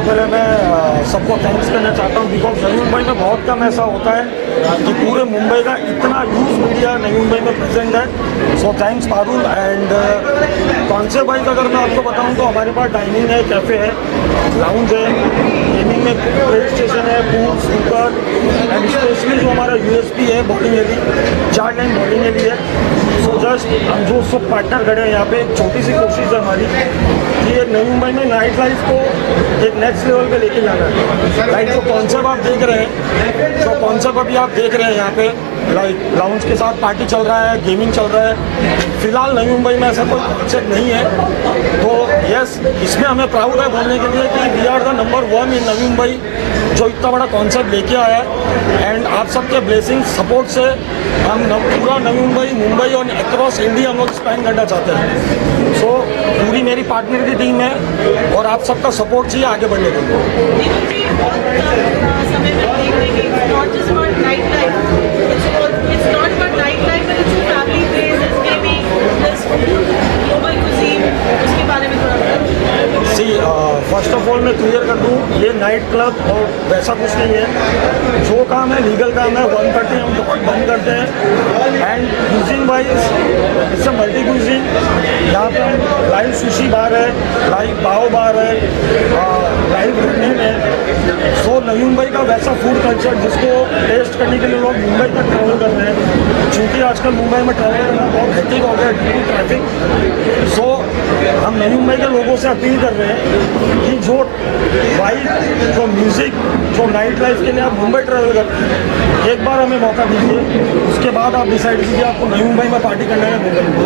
पहले मैं सबको थैंक्स करना चाहता हूँ बिकॉज नई मुंबई में बहुत कम ऐसा होता है कि पूरे मुंबई का इतना यूज मीडिया नई मुंबई में प्रेजेंट है। So thanks Parul. And concept wise अगर मैं आपको बताऊँ तो हमारे पास डाइनिंग है, कैफ़े है, लाउंज है, गेमिंग में प्ले स्टेशन है, पूल, स्नूकर एंड स्पेशली जो हमारा यूएसपी है bowling alley, 4 line bowling alley है। सो जस्ट हम जो सब पार्टनर खड़े हैं यहाँ पे, एक छोटी सी कोशिश है हमारी कि एक नई मुंबई में नाइट लाइफ को एक नेक्स्ट लेवल पे लेके जाना है। लाइक जो कॉन्सेप्ट आप देख रहे हैं, जो कॉन्सेप्ट अभी आप देख रहे हैं यहाँ पे, लाइक लाउंज के साथ पार्टी चल रहा है, गेमिंग चल रहा है। फिलहाल नई मुंबई में ऐसा कोई कॉन्सेप्ट नहीं है, तो यस इसमें हमें प्राउड है बोलने के लिए कि वी आर द नंबर 1 इन नई मुंबई जो इतना बड़ा कॉन्सेप्ट लेके आया है। एंड आप सबके ब्लेसिंग सपोर्ट से हम पूरा नई मुंबई और अक्रॉस इंडिया हम लोग एक्सपेंड करना चाहते हैं। सो पूरी मेरी पार्टनर की टीम है और आप सबका सपोर्ट चाहिए आगे बढ़ने के लिए। फर्स्ट ऑफ ऑल मैं क्लियर कर दूँ, ये नाइट क्लब और वैसा कुछ नहीं है। जो काम है लीगल काम है, 1:30 हम दुकान बंद करते हैं। And causing wise it's a multi causing. यहाँ पे हम लाइव सुशी बार है, लाइव पाव बार है, लाइव रेस्टोरेंट है। सो नई मुंबई का वैसा फूड कल्चर जिसको टेस्ट करने के लिए लोग मुंबई तक ट्रैवल कर रहे हैं, क्योंकि आजकल मुंबई में ट्रैवल करना बहुत हेक्टिक हो गया ड्यू टू ट्रैफिक। सो हम नई मुंबई के लोगों से अपील कर रहे हैं कि जो वाइब, जो म्यूज़िक, जो नाइट लाइफ के लिए आप मुंबई ट्रैवल करते हैं, एक बार हमें मौका दीजिए, उसके बाद आप डिसाइड कीजिए आपको नई मुंबई में पार्टी करना है मुंबई में।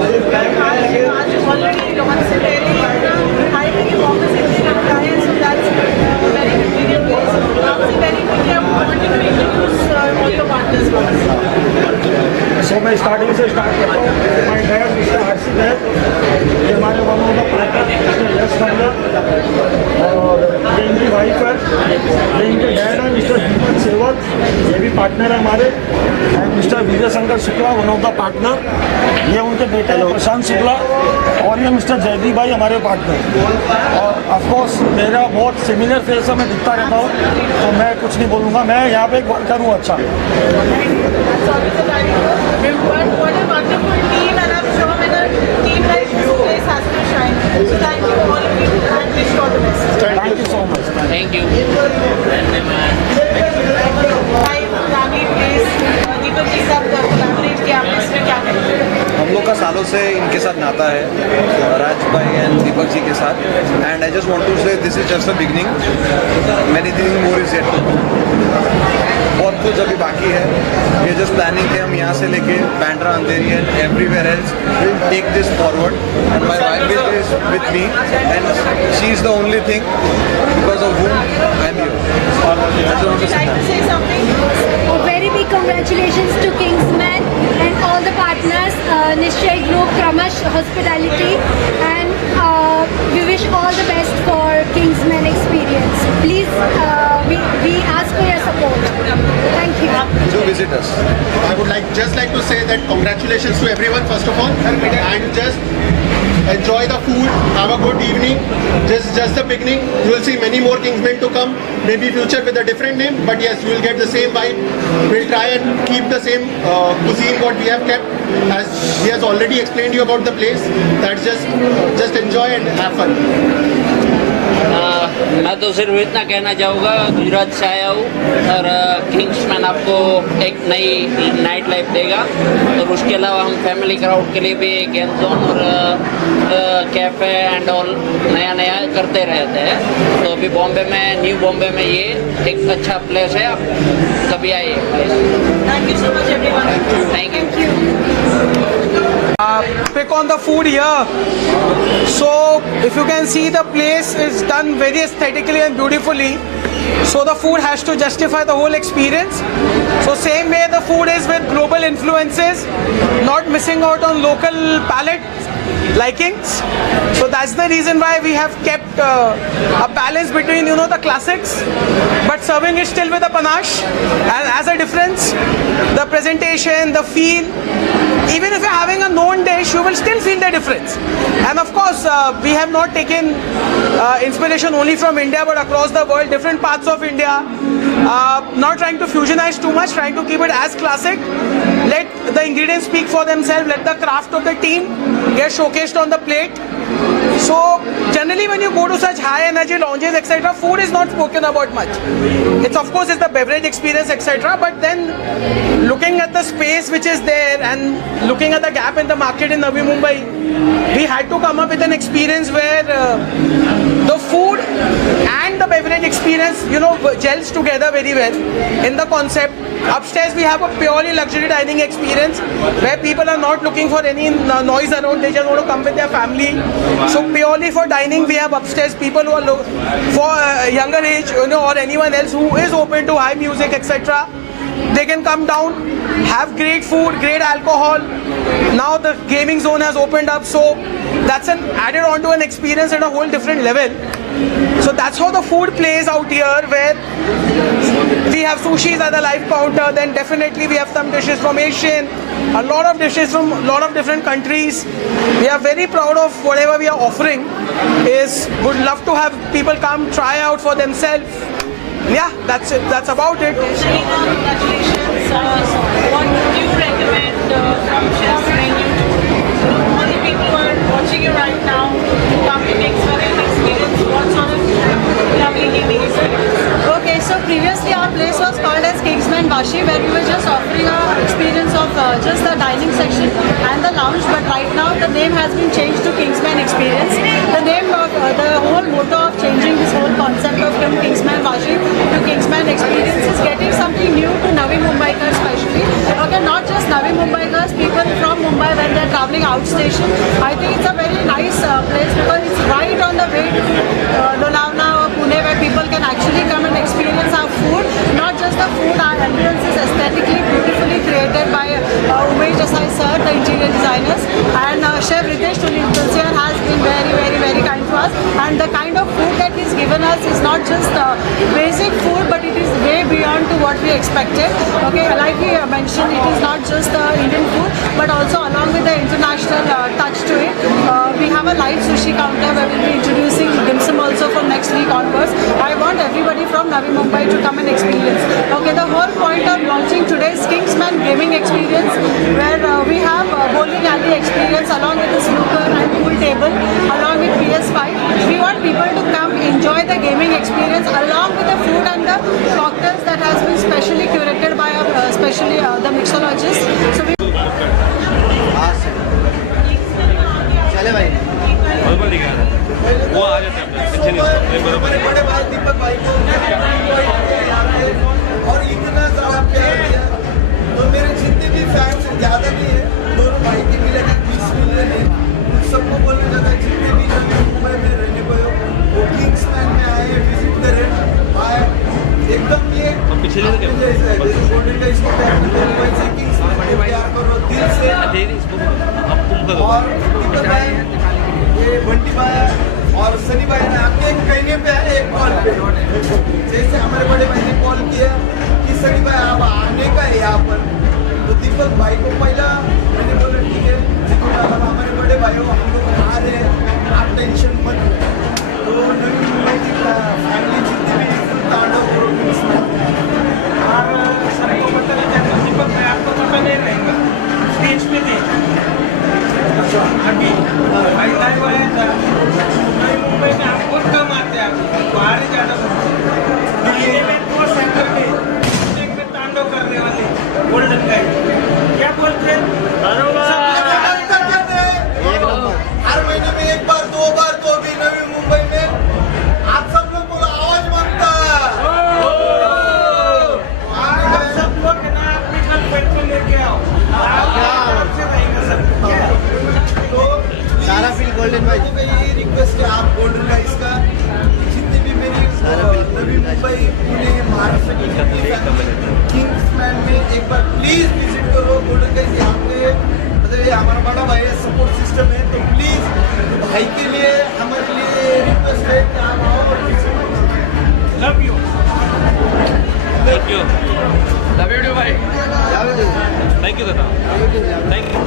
सो मैं स्टार्टिंग से स्टार्ट करता हूँ। माय डैड मिस्टर आरसी है, ये हमारे one of the partner mister Yash Khanna, और ये इनकी वाइफ है, ये इनके डैड है मिस्टर दीपक सेवक, ये भी पार्टनर है हमारे। एंड मिस्टर विजय शंकर Shukla one of the partner, ये उनके बेटे हैं प्रशांत शुक्ला, और ये मिस्टर जयदीप भाई हमारे पार्टनर। और ऑफकोर्स मेरा बहुत सिमिलर फेस है, मैं दिखता रहता हूँ, तो मैं कुछ नहीं बोलूँगा, मैं यहाँ पे एक वर्कर हूँ। अच्छा What a wonderful team, and I'm sure when a team like this place has to shine. So thank you all of you and wish you all the best. Thank you so much. Thank you. Hi, Ramit, please. Deepak जी साथ कोलैबोरेट किया आपने, इसमें क्या कहेंगे? हम लोग का सालों से इनके साथ नाता है, राज भाई एंड दीपक जी के साथ। And I just want to say this is just a beginning, many thing more is yet to. बहुत कुछ अभी बाकी है। ये जस्ट प्लानिंग है, हम यहाँ से लेके Bandra, Andheri and everywhere else will take this forward. And my wife is with me and she is the only thing because of whom I am here. Would you like to say something? A very big congratulations to Kingsman and all the partners, Nishay Group, Kramash Hospitality, and we wish all the best for Kingsman experience. Please, we ask for your support. Thank you. Do visit us. I would just like to say that congratulations to everyone first of all, and just enjoy the food, have a good evening. Just the beginning. You will see many more Kingsmen to come, maybe future with a different name, but yes, you will get the same vibe. We'll try and keep the same cuisine what we have kept, as he has already explained you about the place. That's just enjoy and have fun. मैं तो सिर्फ इतना कहना चाहूँगा, गुजरात से आया हूँ और किंग्समैन आपको एक नई नाइट लाइफ देगा। और उसके अलावा हम फैमिली क्राउड के लिए भी गेम जोन और कैफ़े एंड ऑल नया करते रहते हैं। तो अभी बॉम्बे में, न्यू बॉम्बे में ये एक अच्छा प्लेस है, आप कभी आइए please. Thank you so much everyone. Thank you. Pick on the food here. So if you can see, the place is done very aesthetically and beautifully, so the food has to justify the whole experience. So same way the food is with global influences, not missing out on local palate likings. So that's the reason why we have kept a balance between, you know, the classics, but serving it still with a panache. And as a difference, the presentation, the feel, even if you're having a known dish, you will still feel the difference. And of course, we have not taken inspiration only from India but across the world, different parts of India. Not trying to fusionize too much, trying to keep it as classic. Let the ingredients speak for themselves, let the craft of the team get showcased on the plate. So generally when you go to such high energy lounges etc, food is not spoken about much. It's of course it's the beverage experience etc, but then looking at the space which is there and looking at the gap in the market in Navi Mumbai, we had to come up with an experience where the food and the beverage experience, you know, gels together very well in the concept. Upstairs we have a purely luxury dining experience where people are not looking for any noise around, they just want to come with their family. So purely for dining we have upstairs people who are for younger age, you know, or anyone else who is open to high music etc. They can come down, have great food, great alcohol. Now the gaming zone has opened up, so that's an added on to an experience at a whole different level. So that's how the food plays out here, where we have sushis at the live counter, then definitely we have some dishes from Asian, a lot of dishes from a lot of different countries. We are very proud of whatever we are offering. Would love to have people come try out for themselves. Yeah, that's it. That's about it. Sharina, congratulations. What would you recommend from Chef's menu to all the people who are watching you right now to come to Kingsman and experience what sort of lovely gaming experience? Okay, so previously our place was called as Kingsman Vashi, where we were just offering our experience of just the dining section and the lounge, but right now the name has been changed to Kingsman Experience. The name of the whole motto of changing this whole concept of from Kingsman Vashi to Kingsman Experience is getting something new to Navi Mumbaikars especially. Okay, not just Navi Mumbaikars, people from Mumbai when they're traveling outstation. I think it's a very nice place because it's right on the way to Lonavala or Pune, where people can actually come and experience our food. Not just the food, our ambience is aesthetically beautifully created by Umesh Desai sir, the interior designers, and Chef Ritesh Tulsian has been very kind to us. And the kind of food that he's given us is not just basic food, but it is way beyond to what we expected. Okay, like he mentioned, it is not just Indian food, but also along with the international touch to it. We have a live sushi counter where we'll be introducing dim sum also from next week onwards. I want everybody from Navi Mumbai to come and experience. Okay, the whole point of launching today's Kingsman Gaming Experience, where we have bowling alley experience along with the snooker and pool table, along with PS5. We want people to come enjoy the gaming experience along with the food and the cocktails that has been specially curated by especially the mixologists. So we चले भाई बरोबर दिखा रहा है वो आ जाते हैं अपने नहीं बरोबर बड़े भाई दीपक भाई को और इतना सारा प्यार दिया तो मेरे जितने भी फैंस हैं ज़्यादा नहीं है दोनों भाई की मिलेगा 20 मिलियन है उन सबको बोलना चाहता है जितने भी मुंबई में रहने को वो किंग्समैन में आए विजिट करें आए एकदम ये जैसे गोल्डन का इसको मुंबई से किंग्समैन प्यार करो दिल से और ये बंटी भाई और सनी भाई ने आपके कहने पे आए एक कॉल पे जैसे हमारे बड़े भाई ने कॉल किया कि सनी भाई आप आने का है यहाँ पर तो दीपक भाई को पहला मैंने बोला ठीक है हमारे बड़े भाई हो हम लोग आ रहे हैं आप टेंशन मत तो नवी मुंबई की फैमिली जितनी भी तांडव और सबको पता नहीं चलता दीपक भाई आपको पता नहीं रहेगा स्टेज पे थे अभी भाई टाइम आया मुंबई में आप बहुत कम आते हैं बाहर ही ज़्यादा दिल्ली में तो सेंटर में तांडव करने वाले गोल्डन गाय क्या बोलते हैं हर महीने में एक बार दो बार तो भी नवी मुंबई में आप सब लोग बोलो आवाज मांगता सब लोग ना अपनी गर्लफ्रेंड को लेके आओ से रहेगा सब तो सारा फील गोल्डन भाई तो ये रिक्वेस्ट है आप गोल्डन का इसका जितने भी मेरी नवी मुंबई पुणे महाराष्ट्र की किंग्समैन में एक बार प्लीज विजिट करो गोल्डन का यहाँ पे मतलब ये हमारा बड़ा भाई है सपोर्ट सिस्टम है तो प्लीज भाई के लिए हमारे लिए रिक्वेस्ट है कि आप आओ और love you thank you love you भाई थैंक यू दादा थैंक यू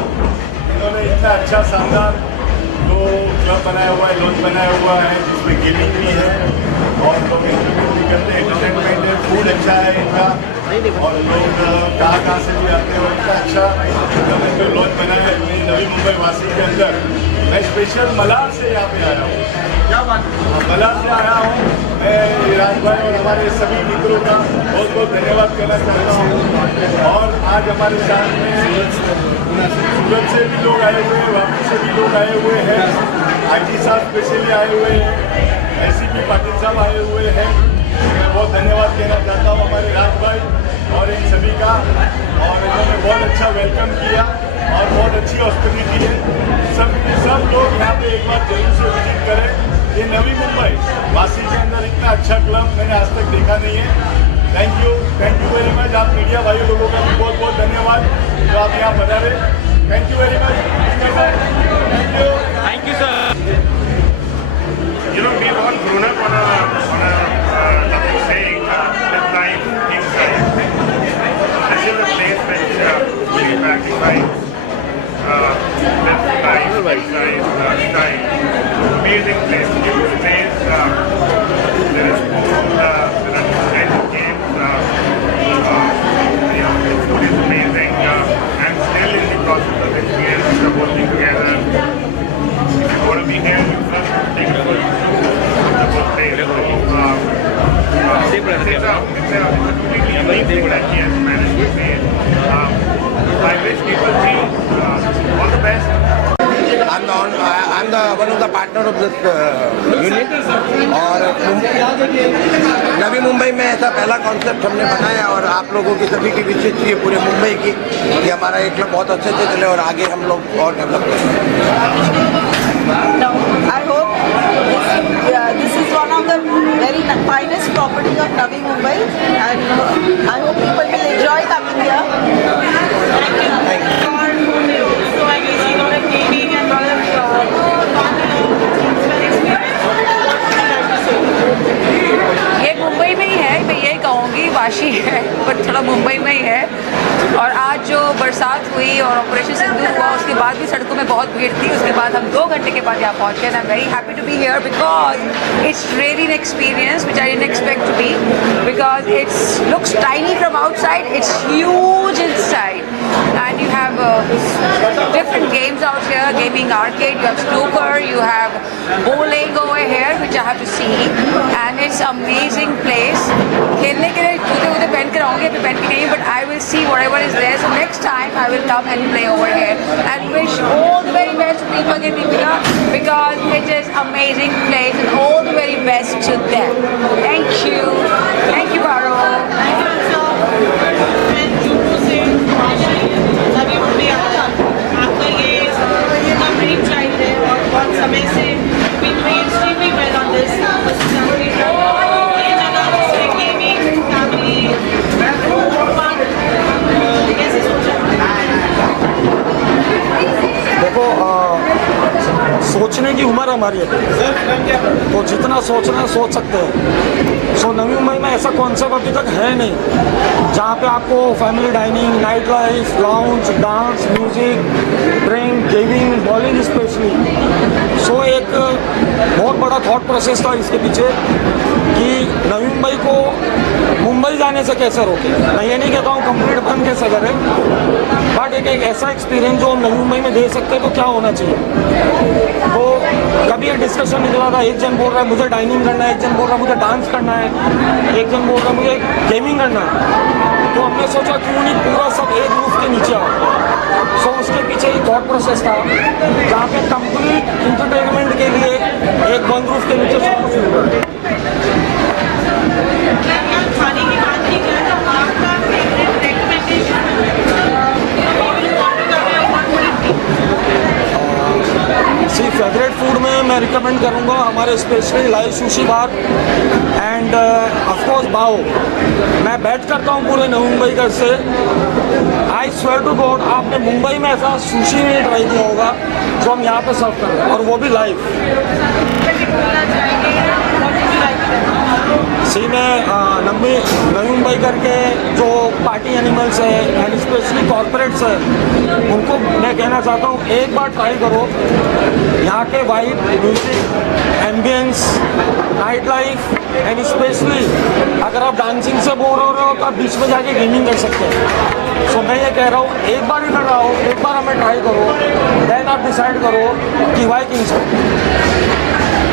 इन्होंने इतना अच्छा शानदार जो क्लब बनाया हुआ है लॉन्च बनाया हुआ है जिसमें गेमिंग भी है और लोग इंटरव्यू भी करते हैं, एंटरटेनमेंट है, फूड अच्छा है इनका और लोग कहाँ से भी आते हैं और इतना अच्छा लॉन्च बनाया है नवी मुंबई वासी के अंदर। मैं स्पेशल मलार से यहाँ पे आया हूँ, क्या बात है, मलार से आया हूँ। मैं राज भाई और हमारे सभी मित्रों का बहुत बहुत धन्यवाद करना चाहता हूँ। और आज हमारे साथ में सूरत से भी लोग आए हुए हैं, वापी से भी लोग आए हुए हैं, IG साहब स्पेशली आए हुए हैं, SCP पाटिल साहब आए हुए हैं। मैं बहुत धन्यवाद कहना चाहता हूँ हमारे राज भाई और इन सभी का, और इन्होंने बहुत अच्छा वेलकम किया और बहुत अच्छी हॉस्पिटलिटी है। सब लोग यहाँ पे एक बार जरूर से विजिट करें। ये नवी मुंबई वासी के अंदर इतना अच्छा क्लब मैंने आज तक देखा नहीं है। Thank you very much. आप मीडिया भाई लोगों का भी बहुत बहुत धन्यवाद जो आप यहाँ पधारे। Thank you very much. Thank you sir. You know, we've all grown up on a saying, live life inside. This is a place which we practice live life inside style. Amazing place, beautiful place. There is food, there are different kinds of games. The food is amazing. I'm still in the process of experience of working together. If you want to be here, you first take a good wonderful place. It's a completely unique food that he has managed to create. I wish people see all the best. I'm the one of the partner of this unit और नवी मुंबई में ऐसा पहला कॉन्सेप्ट हमने बनाया और आप लोगों की सभी की विशेष थी पूरे मुंबई की कि हमारा एक क्लब बहुत अच्छे से चले और आगे हम लोग और डेवलप करें। I hope this is one of the very finest property of Navi Mumbai, and I hope people will enjoy coming here. Thank you. So I guess you got a gaming and lot of fun experience. ये मुंबई में ही है, मैं यही कहूँगी, वाशी है पर थोड़ा मुंबई में ही है। और आज जो बरसात हुई और ऑपरेशन सिंधु हुआ उसके बाद भी सड़कों में बहुत भीड़ थी। उसके बाद हम 2 घंटे के बाद यहाँ पहुँचे। I am very happy to be here because it's really an experience which I didn't expect to be, because it's looks tiny from outside, it's huge inside, and you have different games out here, gaming arcade, you have snooker, you have bowling over here which I have to see, and it's amazing place. खेलने के लिए जूते पहन कर आऊँगी, अभी पहन के नहीं, but I will see whatever is there, so next time I will come and play over here and wish all the very best to Deepak and Deepika because it is amazing place and all the very best to them. Thank you Baro. आपका ये dream child है और बहुत समय से extremely well on this ये जगह से गेमिंग फैमिली कैसे सोचा? देखो सोचने की उम्र हमारी है तो जितना सोचना है सोच सकते हैं। सो नवी मुंबई में ऐसा कॉन्सेप्ट अभी तक है नहीं जहाँ पे आपको family dining, night life, lounge, dance, music, drink, gaming, bowling specially. So एक बहुत बड़ा थॉट प्रोसेस था इसके पीछे कि नवी मुंबई को मुंबई जाने से कैसे रोके। मैं ये नहीं कहता हूँ कंप्लीट बंद कैसे करें, बट एक ऐसा एक्सपीरियंस जो हम नवी मुंबई में दे सकते हैं तो क्या होना चाहिए। तो कभी एक डिस्कशन निकला था, एक जन बोल रहा है मुझे डाइनिंग करना है, एक जन बोल रहा है मुझे डांस करना है, एक जन बोल रहा है मुझे गेमिंग करना है। तो हमने सोचा क्यों नहीं पूरा सब एक रूफ के नीचे आओ। सो उसके पीछे ही थॉट प्रोसेस था जहाँ पे कंप्लीट इंटरटेनमेंट के लिए एक बंद रूफ के नीचे सब कुछ मिल रहा है। खाने की बात की जाए तो आपका फेवरेट रिकमेंडेशन सी फेवरेट फूड में मैं रिकमेंड करूँगा हमारे specially live sushi bar and of course बाओ। मैं बैठ करता हूँ पूरे नवी मुंबई का से। आई स्वेयर टू गॉड आपने मुंबई में ऐसा सुशी नहीं ट्राई किया होगा जो हम यहाँ पे सर्व कर रहे हैं और वो भी लाइव। सी मैं नवी मुंबई करके जो पार्टी एनिमल्स है एंड स्पेशली कॉरपोरेट्स है, उनको मैं कहना चाहता हूँ एक बार ट्राई करो। यहाँ के vibe, music, ambience, night life and specially अगर आप डांसिंग से बोर हो रहे हो तो आप बीच में जाके गेमिंग कर सकते हैं। सो मैं ये कह रहा हूँ एक बार इधर आओ, एक बार हमें ट्राई करो, देन आप डिसाइड करो कि why Kingsman.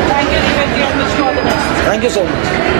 Thank you, Nivedita, and wish you all the best. Thank you so much.